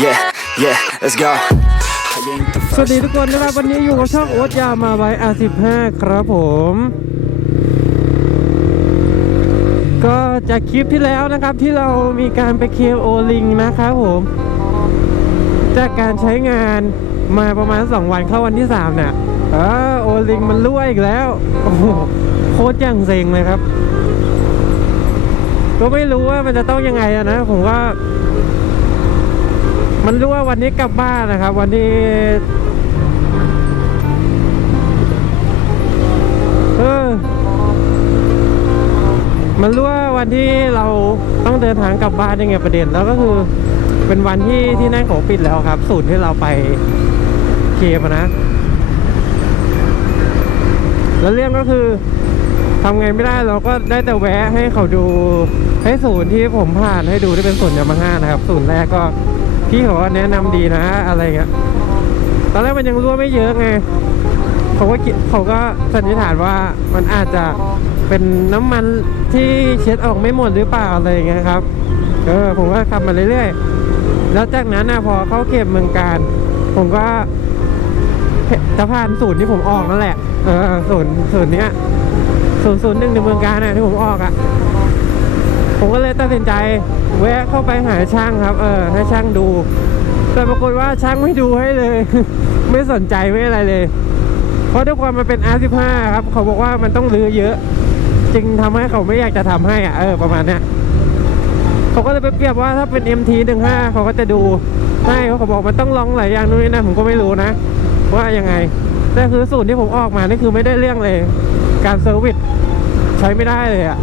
Yeah, yeah, let's go. สวัสดีทุกคนนะครับ วันนี้อยู่กับช่องโอ๊ตยามาไว้ R15 ครับผม ก็จากคลิปที่แล้วนะครับที่เรามีการไปเคลโอลิงนะครับผม จากการใช้งานมาประมาณ 2 วันเข้าวันที่ 3 เนี่ยเออโอลิงมันรั่วอีกแล้วโอ้โหโคตรย่งเซ็งเลยครับ ก็ไม่รู้ว่ามันจะต้องยังไงนะ ผมว่า มันรู้ว่าวันนี้กลับบ้านนะครับ วันที่เออมันรู้ว่าวันที่เราต้องเดินทางกลับบ้านยังไงประเด็นแล้วก็คือเป็นวันที่ที่นั่นเขาปิดแล้วครับ สูตรที่เราไปเคมนะ แล้วเรื่องก็คือทำไงไม่ได้เราก็ได้แต่แวะให้เขาดูให้ศูนย์ที่ผมผ่านให้ดูที่เป็นศูนย์ยามาฮ่านะครับ ศูนย์แรกก็ พี่เขาแนะนำดีนะอะไรเงี้ยตอนแรกมันยังรั่วไม่เยอะไงเขาก็เขาก็สันนิษฐานว่ามันอาจจะเป็นน้ำมันที่เช็ดออกไม่หมดหรือเปล่าอะไรเงี้ยครับเออผมก็ขับมาเรื่อยๆ แล้วจากนั้นนะพอเข้าเขตเมืองการ ผมก็จะผ่านศูนย์ที่ผมออกนั่นแหละเออศูนย์ศูนย์เนี้ยศูนย์ศูนย์หนึ่งในเมืองการนะที่ผมออกอะ ผมก็เลยตัดสินใจแวะเข้าไปหาช่างครับ เออให้ช่างดู แต่ปรากฏว่าช่างไม่ดูให้เลย ไม่สนใจไม่อะไรเลย เพราะด้วยความมันเป็น R15 ครับ เขาบอกว่ามันต้องรื้อเยอะ จึงทำให้เขาไม่อยากจะทำให้อะเออประมาณเนี้ยเขาก็เลยไปเปรียบว่าถ้าเป็น MT 15 เขาก็จะดูให้เขาบอกมันต้องลองหลายอย่างนู่นนี่นะผมก็ไม่รู้นะ ว่ายังไงแต่คือสูตรที่ผมออกมานี่คือไม่ได้เรื่องเลย การเซอร์วิสใช้ไม่ได้เลยอะ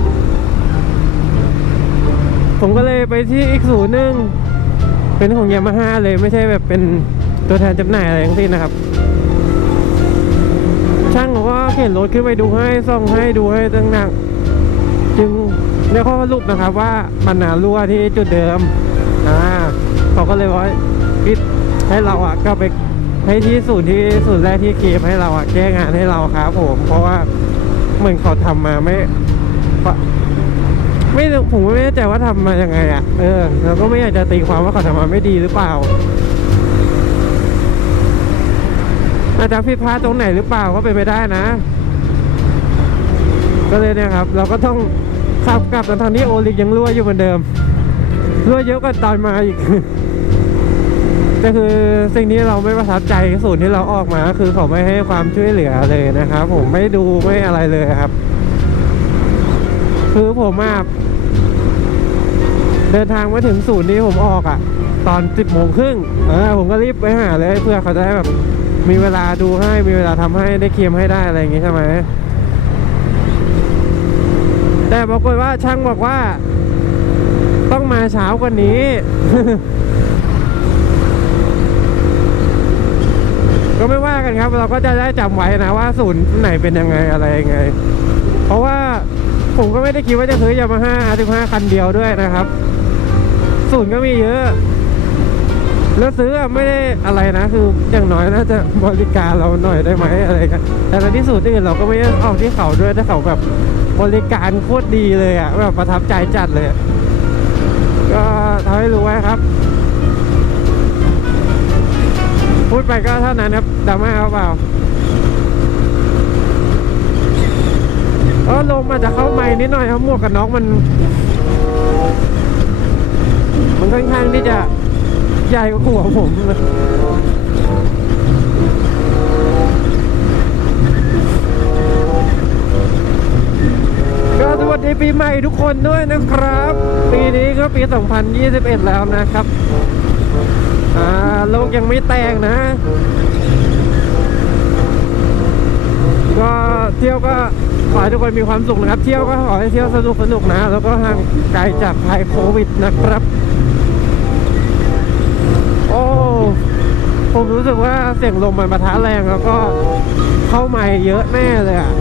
ผมก็เลยไปที่อีกศูนย์หนึ่งเป็นของยามาฮ่าเลยไม่ใช่แบบเป็นตัวแทนจำหน่ายอะไรทั้งสิ้นนะครับ ช่างเขาก็เข็นรถขึ้นไปดูให้ซ่องให้ดูให้ตั้งหนักจึงได้ข้อสรุปนะครับว่ามันหนารั่วที่จุดเดิมอ่าเขาก็เลยว่าพิดให้เราอะก็ไปให้ที่ศูนย์ที่ศูนย์แรกที่เกมให้เราอะแก้งานให้เราครับผมเพราะว่าเหมือนเขาทำมาไม่ ไม่ผมไม่แน่ใจว่าทำมายังไงอะ เออเราก็ไม่อยากจะตีความว่าเขาทำมาไม่ดีหรือเปล่า อาจจะผิดพลาดตรงไหนหรือเปล่าก็เป็นไปได้นะ ก็เลยเนี่ยครับ เราก็ต้องขับกลับทางนี้โอลิกยังรั่วอยู่เหมือนเดิมรั่วเยอะกว่าตอนมาอีกก็คือสิ่งที่เราไม่ประทับใจศูนย์ที่เราออกมาคือเขาไม่ให้ความช่วยเหลือเลยนะครับ ผมไม่ดูไม่อะไรเลยครับ คือผมมาเดินทางมาถึงศูนย์ที่ผมออกอะ ตอนสิบโมงครึ่งเออผมก็รีบไปหาเลยเพื่อเขาจะได้แบบมีเวลาดูให้มีเวลาทำให้ได้เคลียมให้ได้อะไรอย่างงี้ใช่ไหมแต่ปรากฏว่าช่างบอกว่า ต้องมาเช้ากว่านี้ ก็ไม่ว่ากันครับ เราก็จะได้จำไว้นะว่าศูนย์ไหนเป็นยังไงอะไรยังไง เพราะว่า ผมก็ไม่ได้คิดว่าจะซื้อยามาฮ่า R15 คันเดียวด้วยนะครับ ศูนย์ก็มีเยอะ แล้วซื้อไม่ได้อะไรนะ คืออย่างน้อยน่าจะบริการเราหน่อยได้ไหมอะไรกัน แต่ในที่สุดอื่นเราก็ไม่ได้ออกที่เขาด้วยถ้าเขาแบบบริการโคตรดีเลยอะแบบประทับใจจัดเลย ก็ทำให้รู้ไว้ครับพูดไปก็เท่านั้นครับดราม่าครับเปล่า เออลมอาจจะเข้าไม้นิดหน่อยครับหมวกกันน็อกมัน มันค่อนข้างที่จะใหญ่กว่าหัวผมก็สวัสดีปีใหม่ทุกคนด้วยนะครับ ปีนี้ก็ปี 2021 แล้วนะครับ อ่าโลกยังไม่แตกนะ ก็เที่ยวก็ขอให้ทุกคนมีความสุขนะครับ เที่ยวก็ขอให้เที่ยวสนุกสนุกนะ แล้วก็ห่างไกลจากภัยโควิดนะครับ โอ้ผมรู้สึกว่าเสียงลมมันมาท้าแรงแล้วก็เข้าใหม่เยอะแน่เลยอะ